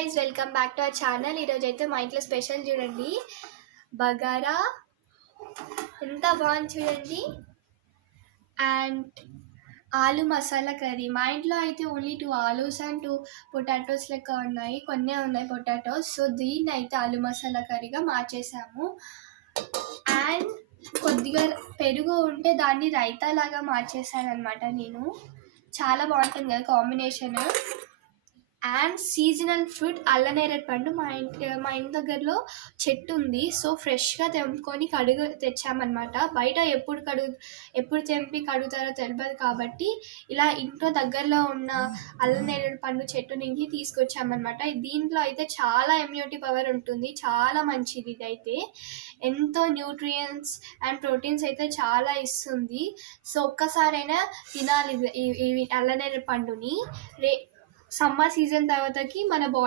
Guys, welcome back to our channel. ఈరోజు అయితే మా ఇంట్లో స్పెషల్ చూడండి, బగారా ఎంత బాగుంది చూడండి. అండ్ ఆలు మసాలా కర్రీ. మా ఇంట్లో అయితే ఓన్లీ 2 ఆలూస్ అండ్ 2 పొటాటోస్ లెక్క ఉన్నాయి, కొన్నే ఉన్నాయి పొటాటోస్. సో దీన్ని అయితే ఆలు మసాలా కర్రీగా మార్చేసాము. అండ్ కొద్దిగా పెరుగు ఉంటే దాన్ని రైతా లాగా మార్చేసాను అనమాట నేను. చాలా బాగుంటుంది కదా కాంబినేషన్. అండ్ సీజనల్ ఫ్రూట్ అల్లనేరేడు పండు. మా ఇంటి దగ్గరలో చెట్టు ఉంది. సో ఫ్రెష్గా తెంపుకొని తెచ్చామన్నమాట. బయట ఎప్పుడు తెంపి కడుగుతారో తెలియదు కాబట్టి ఇలా ఇంట్లో దగ్గరలో ఉన్న అల్లనేరేడు పండు చెట్టు నుంచి తీసుకొచ్చామన్నమాట. దీంట్లో అయితే చాలా ఇమ్యూనిటీ పవర్ ఉంటుంది, చాలా మంచిది. ఇది అయితే ఎంతో న్యూట్రియంట్స్ అండ్ ప్రోటీన్స్ అయితే చాలా ఇస్తుంది. సో ఒక్కసారైనా తినాలి ఈ అల్లనేరేడు పండుని. సమ్మర్ సీజన్ తర్వాతకి మన బాడీ